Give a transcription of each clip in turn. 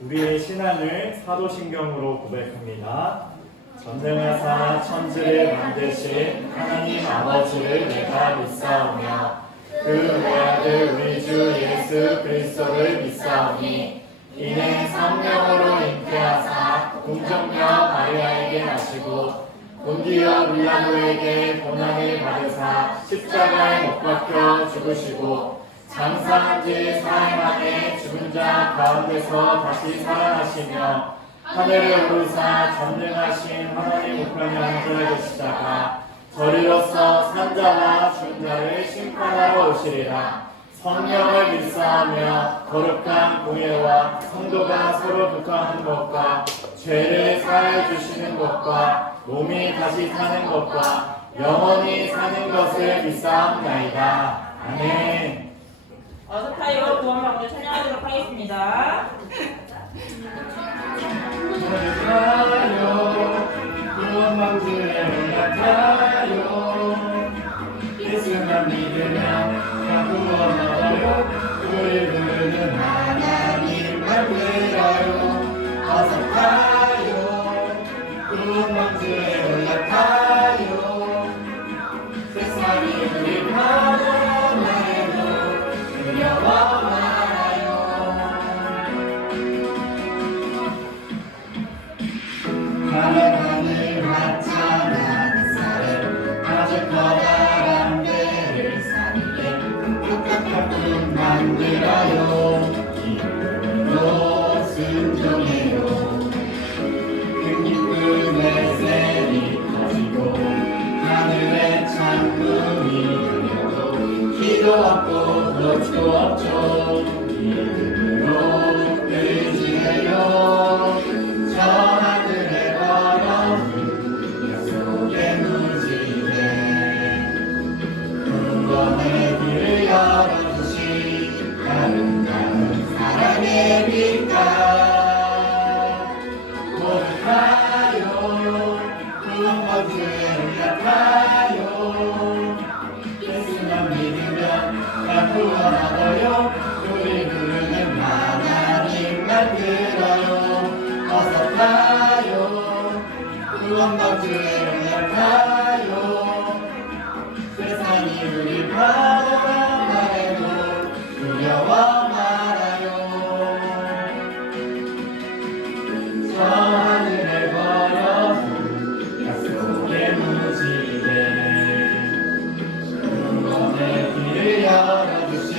우리의 신앙을 사도신경으로 고백합니다. 전능하사 천지를 만드신 하나님 아버지를 내가 믿사오며 그 외아들 우리 주 예수 그리스도를 믿사오니 이는 성령으로 잉태하사 공정녀 마리아에게 나시고 본디오 빌라도에게 고난을 받으사 십자가에 못 박혀 죽으시고 장사한 지 사흘 만에 죽은 자 가운데서 다시 살아나시며 하늘에 오르사 전능하신 하나님 우편에 앉아 계시다가 저리로서 산자와 죽은 자를 심판하러 오시리라. 성령을 믿사하며 거룩한 공예와 성도가 서로 교통하는 것과 죄를 사하여 주시는 것과 몸이 다시 사는 것과 영원히 사는 것을 믿사옵나이다. 아멘. 어서타요 구원방을 찬양하도록 하겠습니다. 올라타요 구원방주에 올라타요 예수만 믿으면 다 구원 얻어요 우리 부르는 하나님만 믿어요 어서 타요 구원방주에 올라타요 세상이 우리 바라만 해도 두려워 하늘 화창한 살에 아주 커다란 배를 사이에 뚝딱한 꿈 만들어요 기쁨으로 순종해요 큰 기쁨의 샘이 터지고 하늘의 창문이 열려도 기도 없고 도치도 없죠 믿음으로 의지해요 저 하늘에 구원의 길을 열어주신 아름다운 사랑의 빛깔 고백하요 구원방주에 올라타요 예수만 믿으면 나 구원 얻어요 우리 부르는 하나님만 들어요 어서 타요 구원방주에 올라타요 세상이 우리 바라만 해도 두려워 말아요 저 하늘에 걸어도 약속의 무지개 구원의 길을 열어주신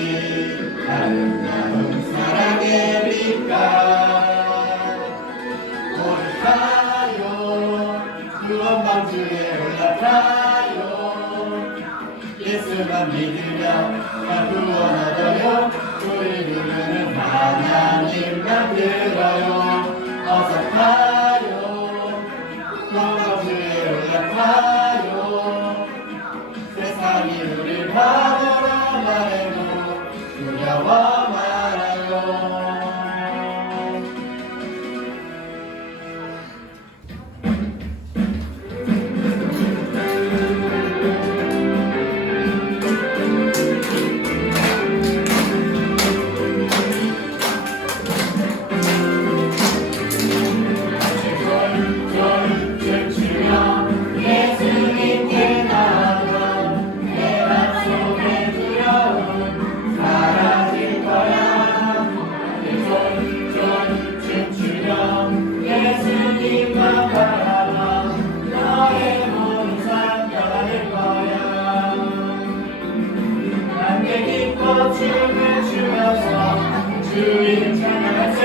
아름다운 사랑의 빛깔 올라타요 구원방주에 올라타요 예수만 믿으면 다 구원 얻어요 우리 부르는 하나님만 들어요 어서 타요 구원방주에 올라타요 세상이 우리 바라만 해도 두려워 말아요 주님 찬양하세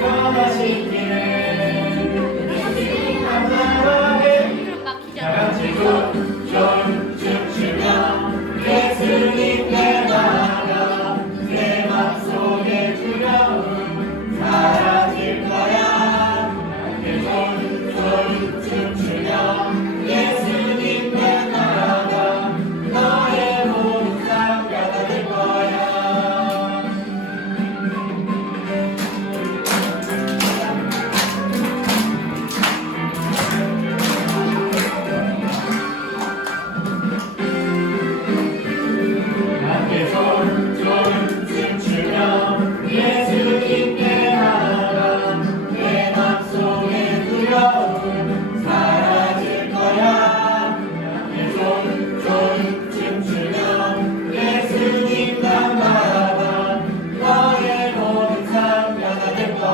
전하신 길을 예수님 감사하게 다같이 춤추며 예수님께 나아가 내 맘속에 두려움 사라질 거야 함께 춤추며 예수님께 나아가 너의 모든 상가 다 될 거야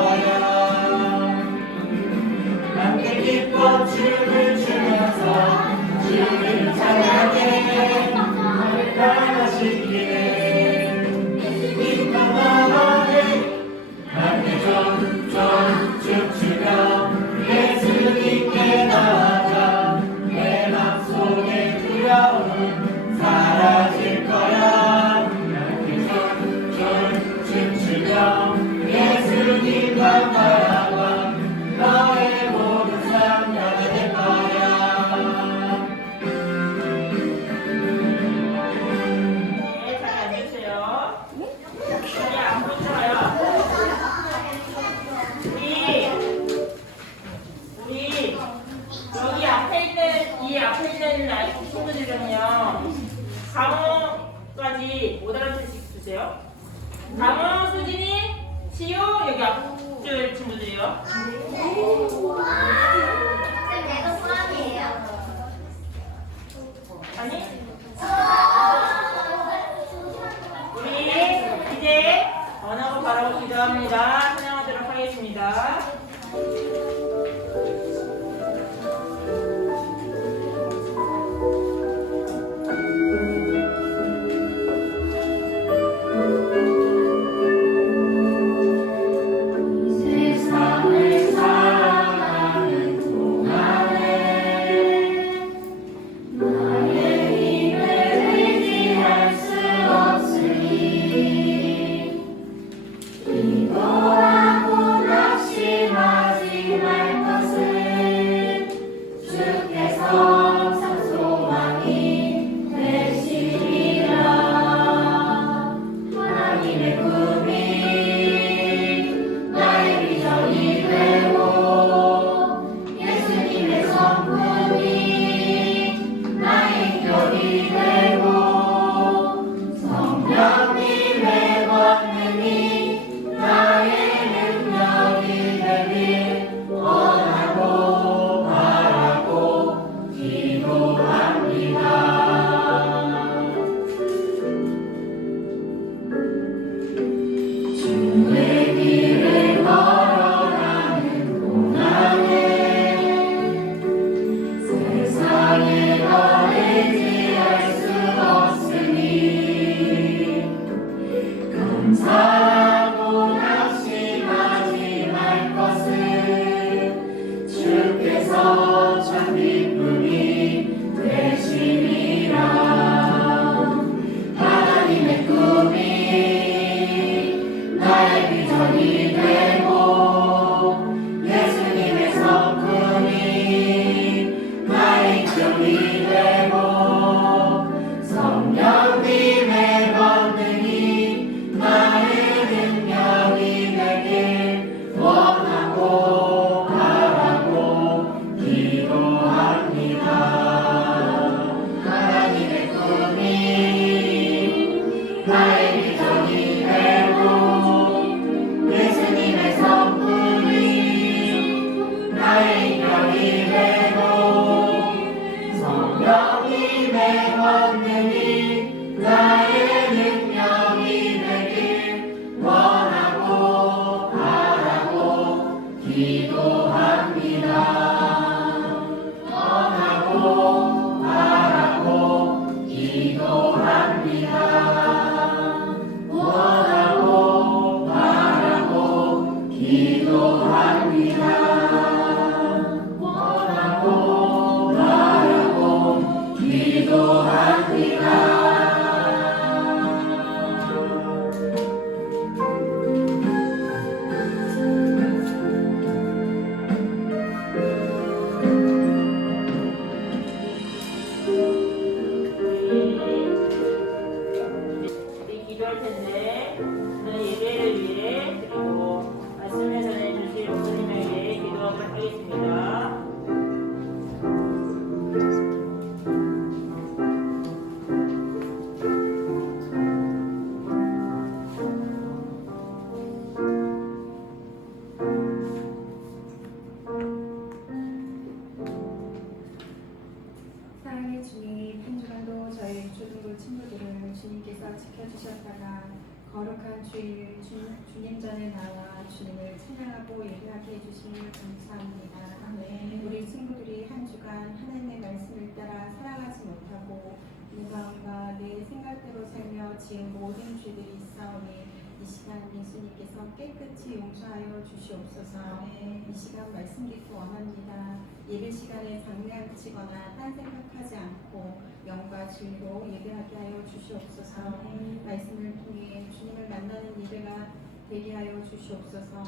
거야. 함께 기뻐 춤을 추면서 주를 찬양해. 나를 따라시기에 기쁜 마음에 함께 좀 춤추며 예수님께 나아가. 내 맘속에 두려움 사라질 거야. 함께 좀 춤추며 예수님과 나아가. 너의 모든 삶 나가 될 거야. 네, 잘 앉으세요. 자리 안 보셔요. 우리 여기 앞에 있는 친구들은요, 강호까지 못 알아들으실 주세요. 강호, 수진이, 시우, 여기 앞줄 친구들이요. 내가 포함이에요? 아니? 우리 이제 언어고 바라고 기도합니다. 찬양하도록 하겠습니다. 세상을 살아가는 동안에 나의 힘을 의지할 수 없으니 기도하고 낙심하지 말 것을. 주께서 참 소망이 되시리라. 하나님의 꿈이 나의 비전이 되고 예수님의 성품이 나의 인격이 되고 성령님의 권능이 나의 능력이 되길 원하고 바라고 기도합니다. 주의 길을 걸어가는 동안에 세상에 더 의지할 수 없으니 감사하고 낙심하지 말 것을. 주께서 참 기쁨이 되시리라. 하나님의 꿈이 나의 비전이 되고 예수님의 성품이 나의 인격이 되고 성령님의 권능이 나의 능력이 되길 원하고 바라고 기도합니다. 하나님의 꿈이 나의 비전이 되고 예수님의 성품이 나의 인격이 되고 성령님의 권능이 나의 능력이 되길 원하고 바라고 기도합니다. 원하고 바라고 기도합니다. 원하고 바라고 기도합니다. 원하고 바라고 기도합니다. 우리 기도할 텐데, 오늘 예배를 위해 그리고 말씀을 전해주실 부모님에게 기도하도록 하겠습니다. 사랑의 주님, 한 주간도 저희 유초등부 친구들을 주님께서 지켜주셨다가 거룩한 주일 주님 전에 나와 주님을 찬양하고 예배하게 해주시니 감사합니다. 아멘. 우리 친구들이 한 주간 하나님의 말씀을 따라 살아가지 못하고 내 마음과 내 생각대로 살며 지은 모든 죄들이 있사오니 이 시간 예수님께서 깨끗이 용서하여 주시옵소서. 이 시간 말씀 듣기 원합니다. 예배 시간에 장난치거나 딴 생각하지 않고 영과 진리로 예배하게 하여 주시옵소서. 말씀을 통해 주님을 만나는 예배가 되게 하여 주시옵소서.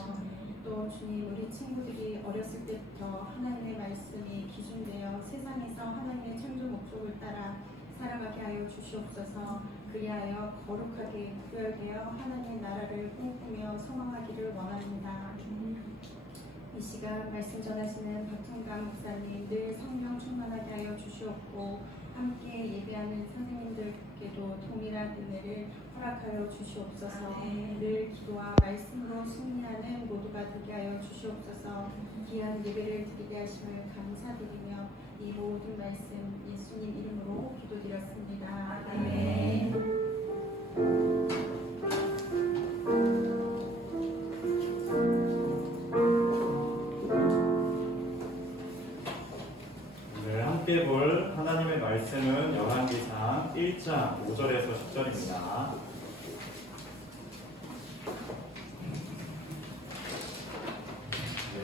또 주님, 우리 친구들이 어렸을 때부터 하나님의 말씀이 기준되어 세상에서 하나님의 창조 목적을 따라 살아가게 하여 주시옵소서. 그리하여 거룩하게 구별되어 하나님의 나라를 꿈꾸며 소망하기를 원합니다. 이 시간 말씀 전하시는 박통강 목사님 늘 성령 충만하게 하여 주시옵고 함께 예배하는 선생님들께도 동일한 은혜를 허락하여 주시옵소서. 늘 기도와 말씀으로 승리하는 모두가 되게 하여 주시옵소서. 귀한 예배를 드리게 하심을 감사드리며 이 모든 말씀 예수님 이름으로 기도드렸습니다. 아멘. 오늘 함께 볼 하나님의 말씀은 열왕기상 1장 5절에서 10절입니다.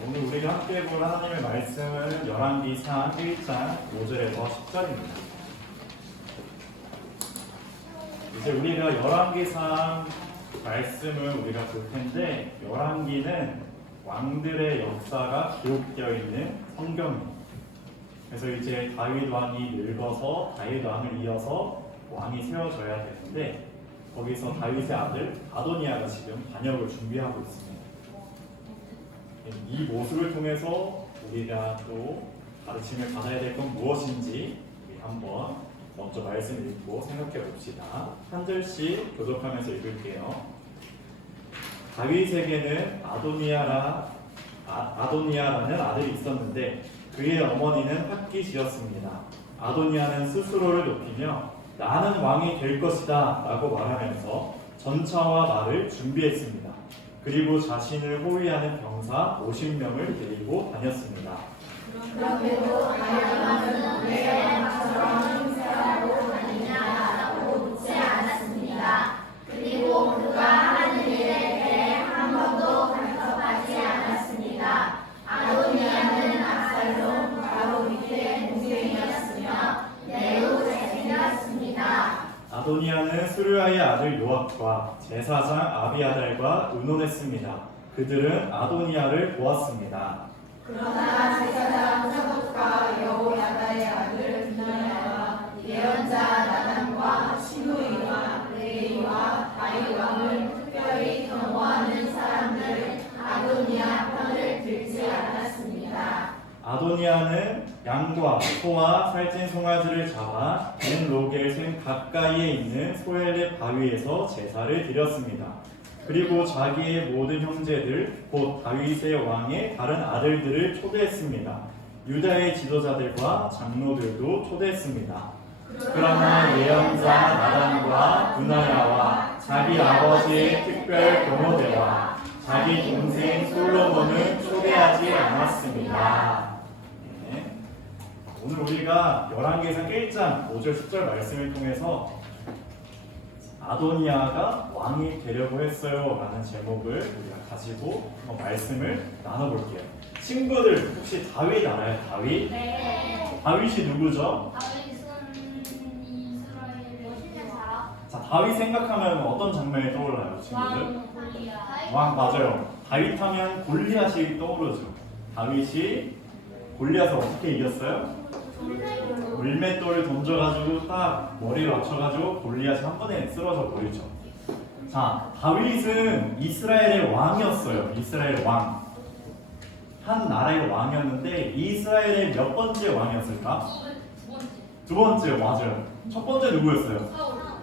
오늘 우리가 함께 볼 하나님의 말씀은 열왕기상 1장 5절에서 10절입니다. 이제 우리가 열왕기상 말씀을 우리가 볼 텐데, 열왕기는 왕들의 역사가 기록되어 있는 성경입니다. 그래서 이제 다윗 왕이 늙어서 다윗 왕을 이어서 왕이 세워져야 되는데, 거기서 다윗의 아들 아도니아가 지금 반역을 준비하고 있습니다. 이 모습을 통해서 우리가 또 가르침을 받아야 될 건 무엇인지 우리 한번 먼저 말씀을 읽고 생각해 봅시다. 한 절씩 교독하면서 읽을게요. 다윗에게는 아도니아라는 아들이 있었는데 그의 어머니는 핫깃이었습니다. 아도니아는 스스로를 높이며 나는 왕이 될 것이다 라고 말하면서 전차와 말을 준비했습니다. 그리고 자신을 호위하는 병사 50명을 데리고 다녔습니다. 그런데도 다윗은 왜 왕처럼 행세하고 다니냐라고 묻지 않았습니다. 그리고 그가 하는 일에 대해 한 번도 간섭하지 않았습니다. 아도니아는 압살롬 바로 밑에 동생이었으며 매우 잘생겼습니다. 아도니아는 수르야의 아들 요압과 제사장 아비아달과 의논했습니다. 그들은 아도니아를 보았습니다. 그러나 제사장 사독과 여호야다의 아들 브나야와 예언자 나단과 시므이와 레이와 다윗 왕을 특별히 경호하는 사람들은 아도니아 편을 들지 않았습니다. 아도니아는 양과 소와 살찐 송아지를 잡아 벤로겔샘 가까이에 있는 소엘의 바위에서 제사를 드렸습니다. 그리고 자기의 모든 형제들 곧 다윗의 왕의 다른 아들들을 초대했습니다. 유다의 지도자들과 장로들도 초대했습니다. 그러나 예언자 나단과 브나야와 자기 아버지의 특별 경호대와 자기 동생 솔로몬은 초대하지 않았습니다. 네. 오늘 우리가 열왕기상 1장 5절 10절 말씀을 통해서 아도니아가 왕이 되려고 했어요 라는 제목을 우리가 가지고 한번 말씀을 나눠볼게요. 친구들 혹시 다윗 알아요? 다윗? 네. 다윗이 누구죠? 다윗은 이스라엘의 멋있는 사람. 자, 다윗 생각하면 어떤 장면이 떠올라요, 친구들? 골리앗. 왕 맞아요. 다윗 하면 골리앗이 떠오르죠. 다윗이 골리앗을 어떻게 이겼어요? 물맷돌을 던져가지고 딱 머리를 맞춰가지고 골리앗이 한 번에 쓰러져 버리죠. 자, 다윗은 이스라엘의 왕이었어요. 이스라엘 왕. 한 나라의 왕이었는데 이스라엘의 몇 번째 왕이었을까? 두 번째, 맞아요. 첫 번째 누구였어요?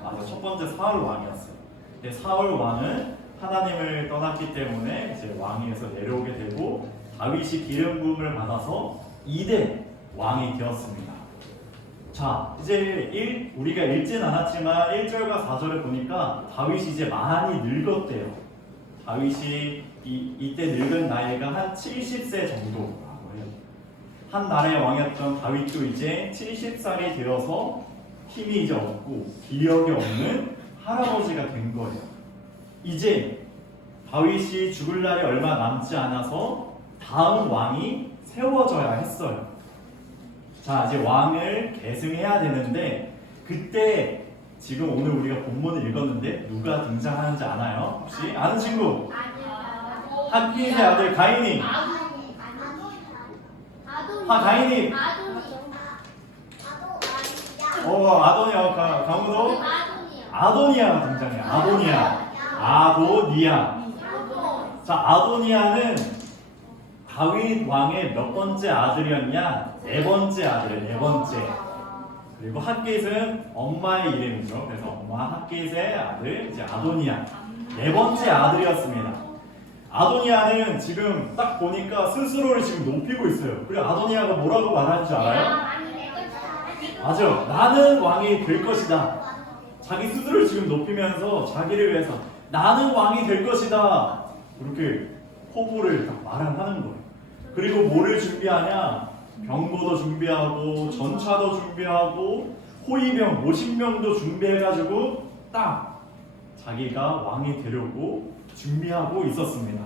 맞아요. 첫 번째 사울 왕이었어요. 근데 사울 왕은 하나님을 떠났기 때문에 이제 왕위에서 내려오게 되고 다윗이 기름 부음을 받아서 2대 왕이 되었습니다. 자, 이제 우리가 읽진 않았지만 1절과 4절을 보니까 다윗이 이제 많이 늙었대요. 다윗이 이때 늙은 나이가 한 70세 정도라고 해요. 한 나라의 왕이었던 다윗도 이제 70살이 되어서 힘이 이제 없고 기력이 없는 할아버지가 된 거예요. 이제 다윗이 죽을 날이 얼마 남지 않아서 다음 왕이 세워져야 했어요. 자, 이제 왕을 계승해야 되는데 그때 지금 오늘 우리가 본문을 읽었는데 누가 등장하는지 아나요? 혹시 아는 친구? 학기의 아들 가인이. 가인이. 아도니아. 강우도 아도니아가 등장해요. 아도니아. 자, 아도니아는 다윗 왕의 몇 번째 아들이었냐? 네 번째 아들이에요. 네 번째. 그리고 핫깃은 엄마의 이름이죠. 그래서 엄마 핫깃의 아들 이제 아도니아. 네 번째 아들이었습니다. 아도니아는 지금 딱 보니까 스스로를 지금 높이고 있어요. 그리고 아도니아가 뭐라고 말하는 줄 알아요? 맞아요. 나는 왕이 될 것이다. 자기 스스로를 지금 높이면서 자기를 위해서 나는 왕이 될 것이다. 이렇게 포부를 딱 말을 하는 거예요. 그리고 뭐를 준비하냐? 병거도 준비하고 전차도 준비하고 호위병 50명도 준비해가지고 딱 자기가 왕이 되려고 준비하고 있었습니다.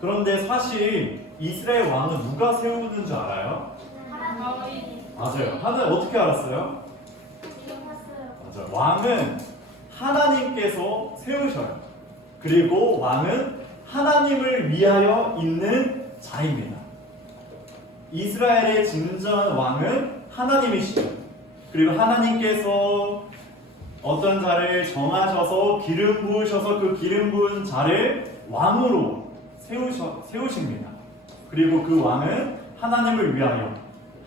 그런데 사실 이스라엘 왕은 누가 세우는 줄 알아요? 맞아요. 하나님 어떻게 알았어요? 맞아요. 왕은 하나님께서 세우셔요. 그리고 왕은 하나님을 위하여 있는 자입니다. 이스라엘의 진정한 왕은 하나님이시죠. 그리고 하나님께서 어떤 자를 정하셔서 기름 부으셔서 그 기름 부은 자를 왕으로 세우십니다. 그리고 그 왕은 하나님을 위하여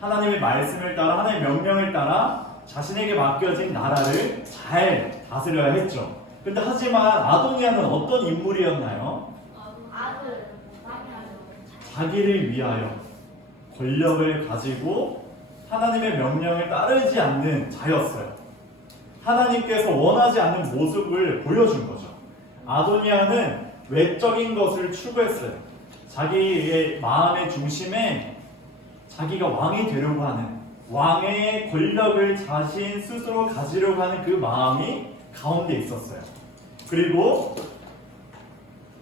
하나님의 말씀을 따라 하나님의 명령을 따라 자신에게 맡겨진 나라를 잘 다스려야 했죠. 근데 하지만 아도니아는 어떤 인물이었나요? 자기를 위하여 권력을 가지고 하나님의 명령을 따르지 않는 자였어요. 하나님께서 원하지 않는 모습을 보여준 거죠. 아도니아는 외적인 것을 추구했어요. 자기의 마음의 중심에 자기가 왕이 되려고 하는 왕의 권력을 자신 스스로 가지려고 하는 그 마음이 가운데 있었어요. 그리고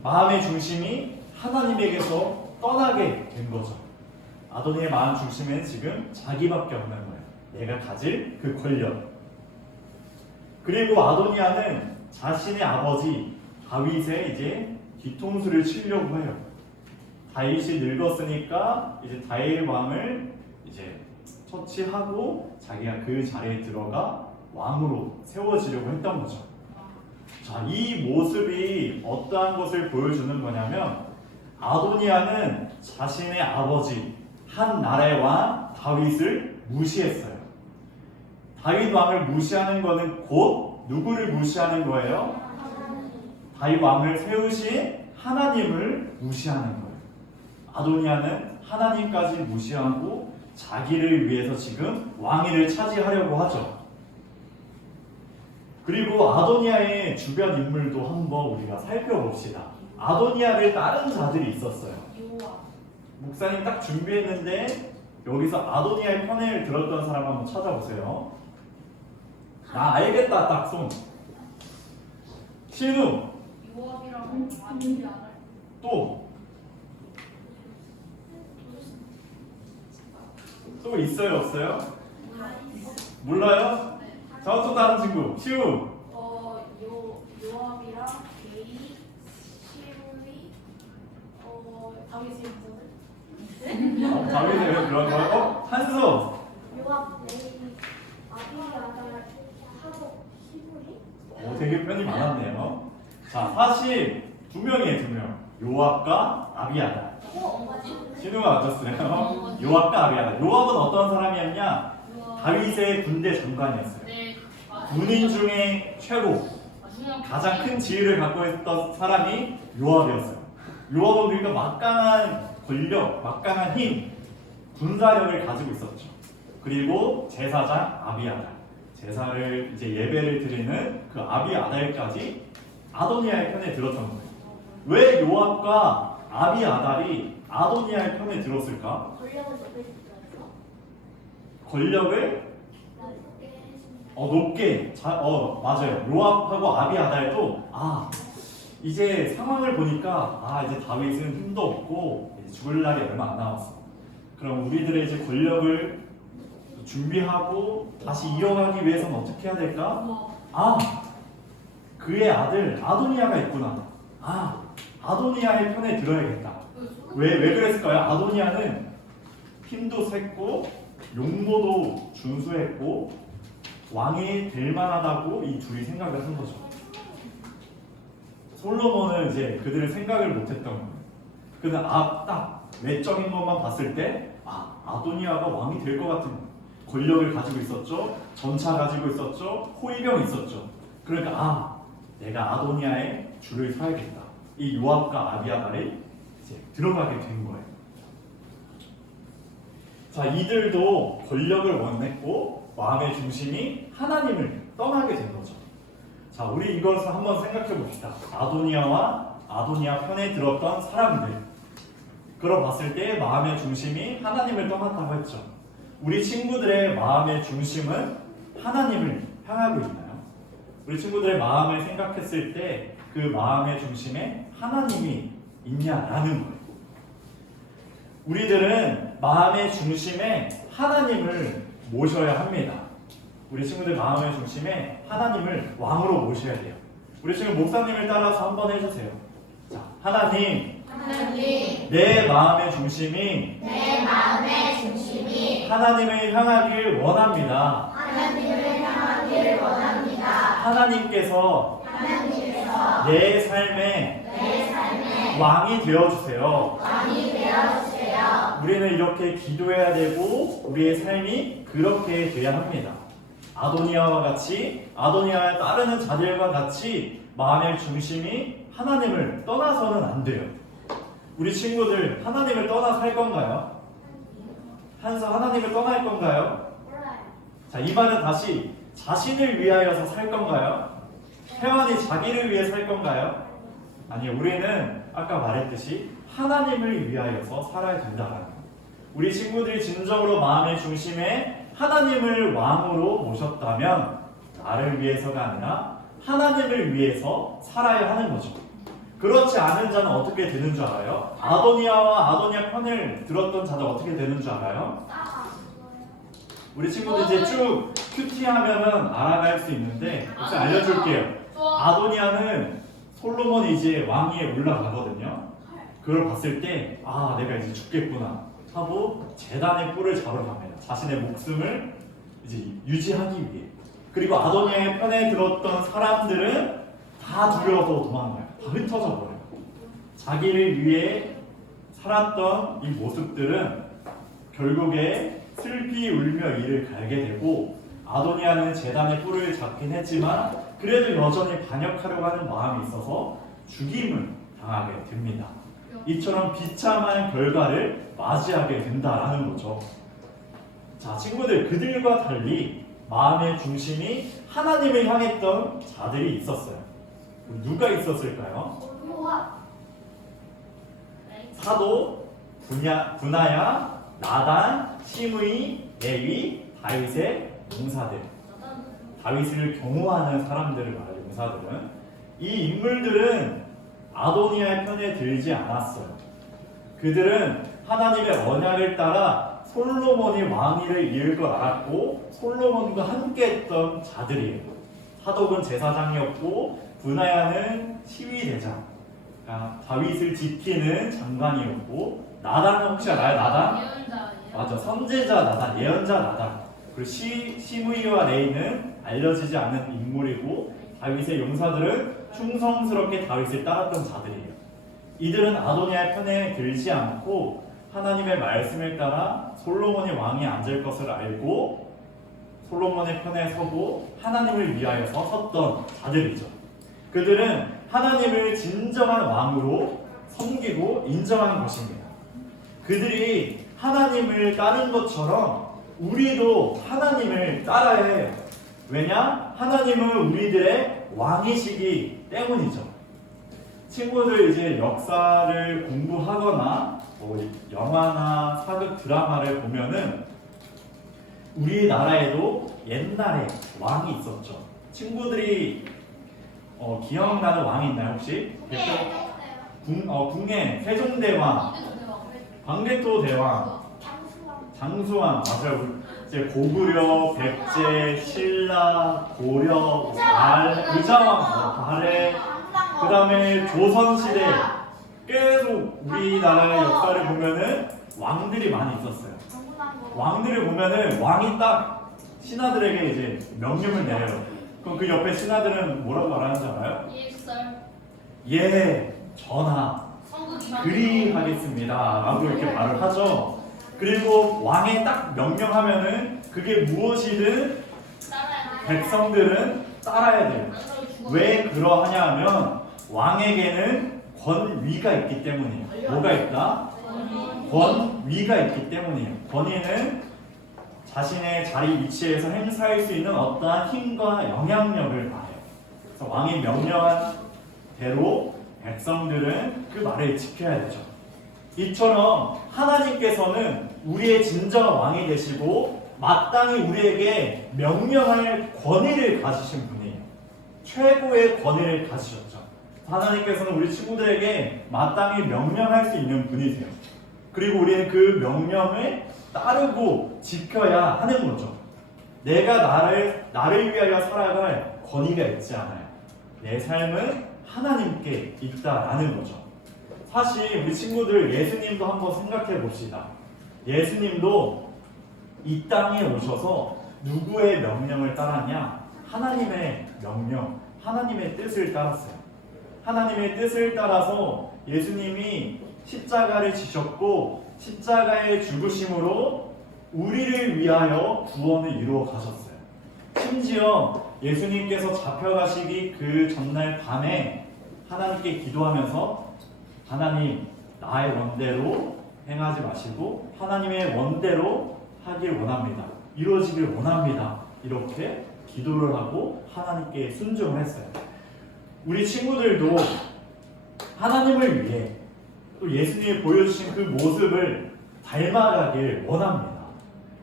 마음의 중심이 하나님에게서 떠나게 된 거죠. 아도니의 마음 중심에는 지금 자기밖에 없는 거예요. 내가 가질 그 권력. 그리고 아도니아는 자신의 아버지 다윗의 이제 뒤통수를 치려고 해요. 다윗이 늙었으니까 이제 다윗 왕을 이제 처치하고 자기가 그 자리에 들어가 왕으로 세워지려고 했던 거죠. 자, 이 모습이 어떠한 것을 보여주는 거냐면 아도니아는 자신의 아버지 한 나라의 왕 다윗을 무시했어요. 다윗 왕을 무시하는 것은 곧 누구를 무시하는 거예요? 다윗 왕을 세우신 하나님을 무시하는 거예요. 아도니아는 하나님까지 무시하고 자기를 위해서 지금 왕위를 차지하려고 하죠. 그리고 아도니아의 주변 인물도 한번 우리가 살펴봅시다. 아도니아를 따른 자들이 있었어요. 목사님 딱 준비했는데 여기서 아도니아의 편을 들었던 사람 한번 찾아보세요. 나 알겠다. 딱 손. 신우. 또 있어요? 없어요? 몰라요? 자, 또 다른 친구. 시우. 요압이랑 게이, 시우이, 다윗이 있거든? 다윗이 왜 그런 거야? 한수. 요압, 레이, 아비아달, 하복, 시브리? 되게 편이 많았네요. 자, 사실 두 명이에요, 두 명. 요압과 아비아달. 신우가 맞췄어요. 요압과 아비아달. 요압은 어떤 사람이었냐? 다윗의 군대 장관이었어요. 군인 중에 최고, 가장 큰 지위를 갖고 있었던 사람이 요압이었어요. 요압은 그러니까 막강한 권력, 막강한 힘, 군사력을 가지고 있었죠. 그리고 제사장 아비아달, 제사를 이제 예배를 드리는 그 아비아달까지 아도니아의 편에 들었던 거예요. 왜 요압과 아비아달이 아도니아의 편에 들었을까? 권력을 높일 수 있어요. 권력을 높게 맞아요. 요압하고 아비아달도 이제 상황을 보니까 이제 다윗은 힘도 없고 이제 죽을 날이 얼마 안 남았어. 그럼 우리들의 이제 권력을 준비하고 다시 이어가기 위해서는 어떻게 해야 될까? 그의 아들 아도니아가 있구나. 아도니아의 편에 들어야겠다. 왜 그랬을까요? 아도니아는 힘도 셌고 용모도 준수했고 왕이 될 만하다고 이 둘이 생각을 한 거죠. 솔로몬은 이제 그들을 생각을 못했던 거예요. 그는 딱 외적인 것만 봤을 때 아도니아가 왕이 될 것 같은 권력을 가지고 있었죠. 전차 가지고 있었죠. 호위병 있었죠. 그러니까 내가 아도니아의 줄을 서야겠다. 이 요압과 아비아달이 이제 들어가게 된 거예요. 자, 이들도 권력을 원했고 마음의 중심이 하나님을 떠나게 된 거죠. 자, 우리 이것을 한번 생각해 봅시다. 아도니아와 아도니아 편에 들었던 사람들. 그러봤을 때 마음의 중심이 하나님을 떠났다고 했죠. 우리 친구들의 마음의 중심은 하나님을 향하고 있나요? 우리 친구들의 마음을 생각했을 때 그 마음의 중심에 하나님이 있냐라는 거예요. 우리들은 마음의 중심에 하나님을 모셔야 합니다. 우리 친구들 마음의 중심에 하나님을 왕으로 모셔야 돼요. 우리 친구 목사님을 따라서 한번 해주세요. 자, 하나님, 내 마음의 중심이 하나님을 향하길 원합니다. 하나님께서 내 삶의 왕이 되어주세요. 우리는 이렇게 기도해야 되고 우리의 삶이 그렇게 돼야 합니다. 아도니아와 같이, 아도니아에 따르는 자들과 같이 마음의 중심이 하나님을 떠나서는 안 돼요. 우리 친구들 하나님을 떠나 살 건가요? 하나님을 떠날 건가요? 자, 이 말은 다시 자신을 위하여서 살 건가요? 회원이 자기를 위해 살 건가요? 아니요, 우리는 아까 말했듯이 하나님을 위하여서 살아야 된다는 거예요. 우리 친구들이 진정으로 마음의 중심에 하나님을 왕으로 모셨다면 나를 위해서가 아니라 하나님을 위해서 살아야 하는 거죠. 그렇지 않은 자는 어떻게 되는 줄 알아요? 아도니아와 아도니아 편을 들었던 자는 어떻게 되는 줄 알아요? 우리 친구들 이제 쭉 큐티하면은 알아갈 수 있는데 혹시 알려줄게요. 아도니아는 솔로몬이 이제 왕위에 올라가거든요. 그걸 봤을 때 내가 이제 죽겠구나 하고 제단의 뿔을 잡으러 갑니다. 자신의 목숨을 이제 유지하기 위해. 그리고 아도니아의 편에 들었던 사람들은 다 두려워서 도망가요. 다 흩어져 버려요. 자기를 위해 살았던 이 모습들은 결국에 슬피 울며 이를 갈게 되고, 아도니아는 제단의 뿔을 잡긴 했지만 그래도 여전히 반역하려고 하는 마음이 있어서 죽임을 당하게 됩니다. 이처럼 비참한 결과를 맞이하게 된다라는 거죠. 자, 친구들, 그들과 달리 마음의 중심이 하나님을 향했던 자들이 있었어요. 누가 있었을까요? 사도, 분하야, 나단, 시므이, 레위, 다윗의 용사들. 다윗을 경호하는 사람들을 말해요. 용사들은. 이 인물들은 아도니아의 편에 들지 않았어요. 그들은 하나님의 언약을 따라 솔로몬이 왕위를 이을 걸 알았고 솔로몬과 함께 했던 자들이에요. 사독은 제사장이었고 분하야는 시위대장, 다윗을 지키는 장관이었고, 나단은 혹시 알아요? 나단? 맞아, 선제자 나단, 예언자 나단. 그리고 시므이와 레이는 알려지지 않는 인물이고, 다윗의 용사들은 충성스럽게 다윗을 따랐던 자들이에요. 이들은 아도니아의 편에 들지 않고 하나님의 말씀을 따라 솔로몬이 왕이 앉을 것을 알고 솔로몬의 편에 서고 하나님을 위하여서 섰던 자들이죠. 그들은 하나님을 진정한 왕으로 섬기고 인정하는 것입니다. 그들이 하나님을 따른 것처럼 우리도 하나님을 따라야 해요. 왜냐? 하나님은 우리들의 왕이시기 때문이죠. 친구들 이제 역사를 공부하거나 뭐 영화나 사극 드라마를 보면은 우리나라에도 옛날에 왕이 있었죠. 친구들이 기억나는 왕이 있나요 혹시? 궁예 세종대왕, 광개토 대왕, 장수왕 맞아요. 이제 고구려, 백제, 신라, 고려, 의자왕, 발해, 그 다음에 조선시대 계속 우리나라의 역사를 보면은 왕들이 많이 있었어요. 왕들을 보면은 왕이 딱 신하들에게 이제 명령을 내려요. 그럼 그 옆에 신하들은 뭐라고 말하는지 알아요? 예, 전하, 그리하겠습니다 라고 이렇게 말을 하죠. 그리고 왕이 딱 명령하면은 그게 무엇이든 백성들은 따라야 돼요. 왜 그러하냐 하면 왕에게는 권위가 있기 때문이에요. 뭐가 있다? 권위가 있기 때문이에요. 권위는 자신의 자리 위치에서 행사할 수 있는 어떠한 힘과 영향력을 말해요. 그래서 왕이 명령한 대로 백성들은 그 말을 지켜야 되죠. 이처럼 하나님께서는 우리의 진정한 왕이 되시고 마땅히 우리에게 명령할 권위를 가지신 분이에요. 최고의 권위를 가지셨죠. 하나님께서는 우리 친구들에게 마땅히 명령할 수 있는 분이세요. 그리고 우리는 그 명령을 따르고 지켜야 하는 거죠. 내가 나를 위하여 살아갈 권위가 있지 않아요. 내 삶은 하나님께 있다라는 거죠. 사실 우리 친구들 예수님도 한번 생각해 봅시다. 예수님도 이 땅에 오셔서 누구의 명령을 따랐냐? 하나님의 명령, 하나님의 뜻을 따랐어요. 하나님의 뜻을 따라서 예수님이 십자가를 지셨고 십자가의 죽으심으로 우리를 위하여 구원을 이루어 가셨어요. 심지어 예수님께서 잡혀가시기 그 전날 밤에 하나님께 기도하면서 하나님, 나의 원대로 행하지 마시고 하나님의 원대로 하길 원합니다. 이루어지길 원합니다. 이렇게 기도를 하고 하나님께 순종을 했어요. 우리 친구들도 하나님을 위해 또 예수님이 보여주신 그 모습을 닮아가길 원합니다.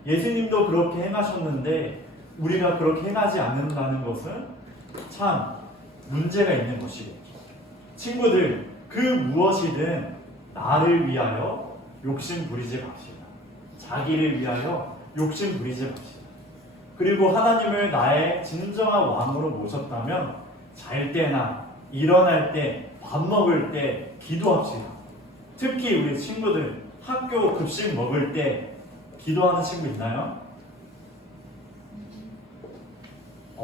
예수님도 그렇게 행하셨는데 우리가 그렇게 행하지 않는다는 것은 참 문제가 있는 것이겠죠. 친구들, 그 무엇이든 나를 위하여 욕심 부리지 맙시다. 자기를 위하여 욕심 부리지 맙시다. 그리고 하나님을 나의 진정한 왕으로 모셨다면 잘 때나 일어날 때, 밥 먹을 때 기도합시다. 특히 우리 친구들 학교 급식 먹을 때 기도하는 친구 있나요?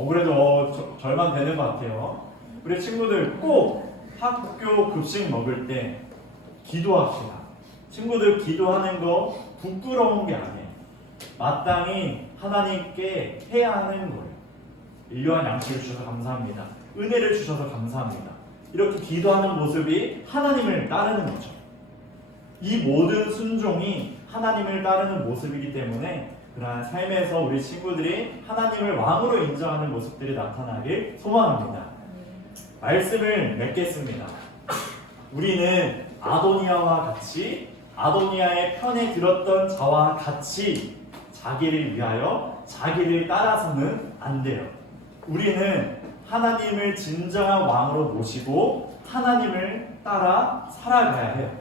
그래도 절반 되는 것 같아요. 우리 친구들 꼭 학교 급식 먹을 때 기도합시다. 친구들 기도하는 거 부끄러운 게 아니에요. 마땅히 하나님께 해야 하는 거예요. 일용한 양식을 주셔서 감사합니다. 은혜를 주셔서 감사합니다. 이렇게 기도하는 모습이 하나님을 따르는 거죠. 이 모든 순종이 하나님을 따르는 모습이기 때문에 그러한 삶에서 우리 친구들이 하나님을 왕으로 인정하는 모습들이 나타나길 소망합니다. 말씀을 맺겠습니다. 우리는 아도니아와 같이 아도니아의 편에 들었던 자와 같이 자기를 위하여 자기를 따라서는 안 돼요. 우리는 하나님을 진정한 왕으로 모시고 하나님을 따라 살아가야 해요.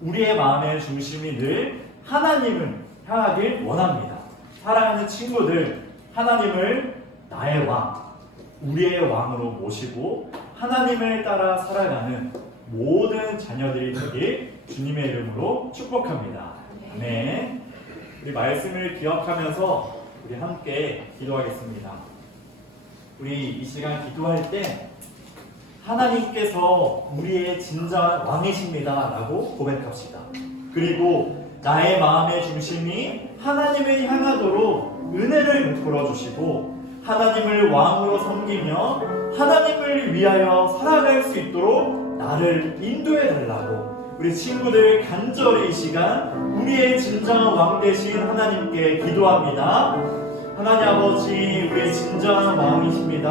우리의 마음의 중심이 늘 하나님을 향하길 원합니다. 사랑하는 친구들, 하나님을 나의 왕, 우리의 왕으로 모시고 하나님을 따라 살아가는 모든 자녀들이 되길 주님의 이름으로 축복합니다. 아멘. 우리 말씀을 기억하면서 우리 함께 기도하겠습니다. 우리 이 시간 기도할 때 하나님께서 우리의 진정한 왕이십니다 라고 고백합시다. 그리고 나의 마음의 중심이 하나님을 향하도록 은혜를 베풀어주시고 하나님을 왕으로 섬기며 하나님을 위하여 살아갈 수 있도록 나를 인도해 달라고 우리 친구들 간절히 이 시간 우리의 진정한 왕 되신 하나님께 기도합니다. 하나님 아버지, 우리의 진정한 왕이십니다.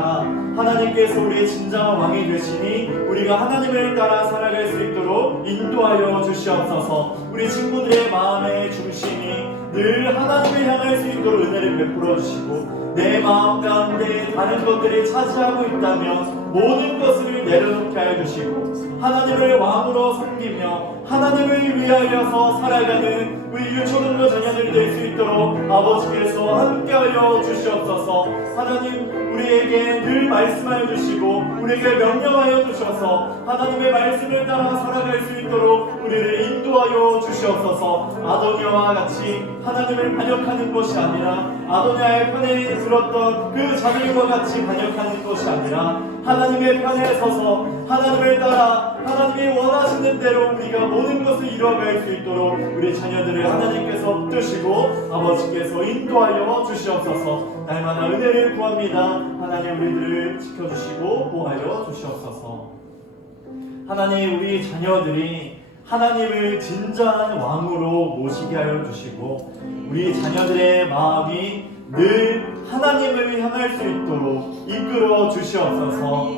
하나님께서 우리의 진정한 왕이 되시니 우리가 하나님을 따라 살아갈 수 있도록 인도하여 주시옵소서. 우리 친구들의 마음의 중심이 늘 하나님을 향할 수 있도록 은혜를 베풀어 주시고, 내 마음 가운데 다른 것들이 차지하고 있다면 모든 것을 내려놓게 하여 주시고, 하나님을 왕으로 섬기며 하나님을 위하여서 살아가는 우리 유초등부 자녀들 될 수 있도록 아버지께서 함께하여 주시옵소서. 하나님, 우리에게 늘 말씀하여 주시고 우리에게 명령하여 주셔서 하나님의 말씀을 따라 살아갈 수 있도록 우리를 인도하여 주시옵소서. 아도니아와 같이 하나님을 반역하는 것이 아니라, 아도니아의 편에 들었던 그 자들과 같이 반역하는 것이 아니라, 하나님의 편에 서서 하나님을 따라 하나님이 원하시는 대로 우리가 모든 것을 이루어갈 수 있도록 우리 자녀들을 하나님께서 붙드시고 아버지께서 인도하여 주시옵소서. 날마다 은혜를 구합니다. 하나님, 우리들을 지켜주시고 보호하여 주시옵소서. 하나님, 우리 자녀들이 하나님을 진정한 왕으로 모시게 하여 주시고, 우리 자녀들의 마음이 늘 하나님을 향할 수 있도록 이끌어 주시옵소서.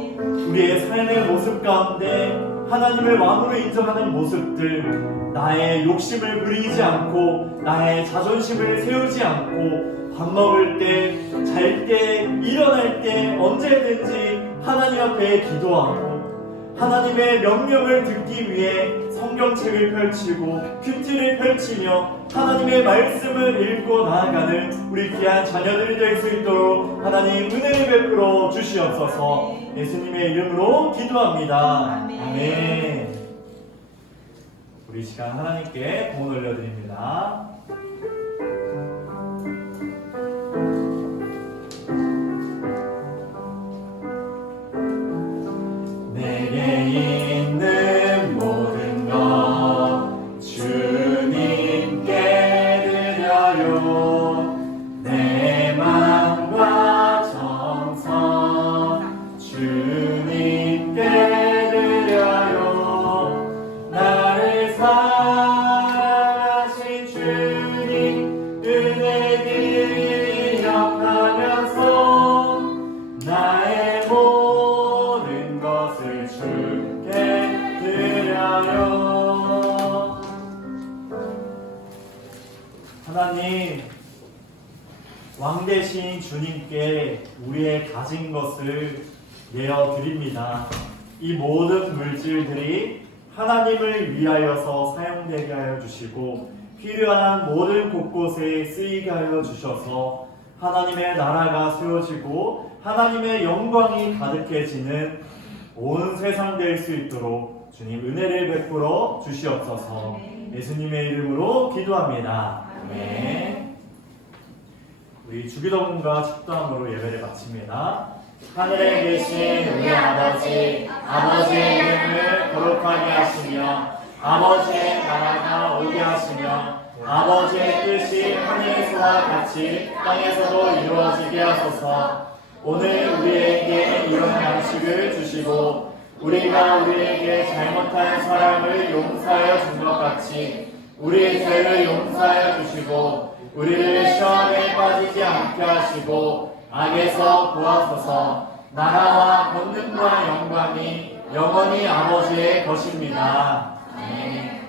우리의 삶의 모습 가운데 하나님을 왕으로 인정하는 모습들, 나의 욕심을 부리지 않고 나의 자존심을 세우지 않고 밥 먹을 때, 잘 때, 일어날 때 언제든지 하나님 앞에 기도하고 하나님의 명령을 듣기 위해 성경책을 펼치고 큐티를 펼치며 하나님의 말씀을 읽고 나아가는 우리 귀한 자녀들이 될 수 있도록 하나님 은혜를 베풀어 주시옵소서. 예수님의 이름으로 기도합니다. 아멘. 우리 시간 하나님께 돈 올려드립니다. 내게 있는 모든 것 주님께 드려요. 내 마음과 정성 주님께 드려요. 나를 사랑하신 주님 은혜 기억하면서 나의 모든 것을 주께 드려요. 하나님, 왕 대신 주님께 우리의 가진 것을 내어드립니다. 이 모든 물질들이 하나님을 위하여서 사용되게 하여 주시고 필요한 모든 곳곳에 쓰이게 하여 주셔서 하나님의 나라가 세워지고 하나님의 영광이 가득해지는 온 세상 될 수 있도록 주님 은혜를 베풀어 주시옵소서. 예수님의 이름으로 기도합니다. 아멘. 우리 주기도문과 축도함으로 예배를 마칩니다. 하늘에 계신 우리 아버지, 아버지의 이름을 거룩하게 하시며 아버지의 나라가 오게 하시며 아버지의 뜻이 하늘에서와 같이 땅에서도 이루어지게 하소서. 오늘 우리에게 이런 양식을 주시고 우리가 우리에게 잘못한 사람을 용서하여 준 것 같이 우리의 죄를 용서하여 주시고 우리를 시험에 빠지지 않게 하시고 악에서 구하소서. 나라와 권능과 영광이 영원히 아버지의 것입니다. 아멘.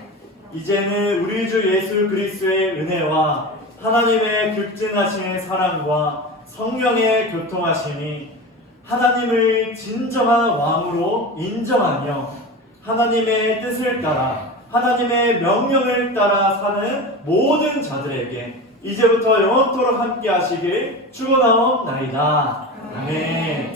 이제는 우리 주 예수 그리스도의 은혜와 하나님의 극진하신 사랑과 성령의 교통하심이 하나님을 진정한 왕으로 인정하며 하나님의 뜻을 따라 하나님의 명령을 따라 사는 모든 자들에게 이제부터 영원토록 함께 하시길 축원하옵나이다. 아멘.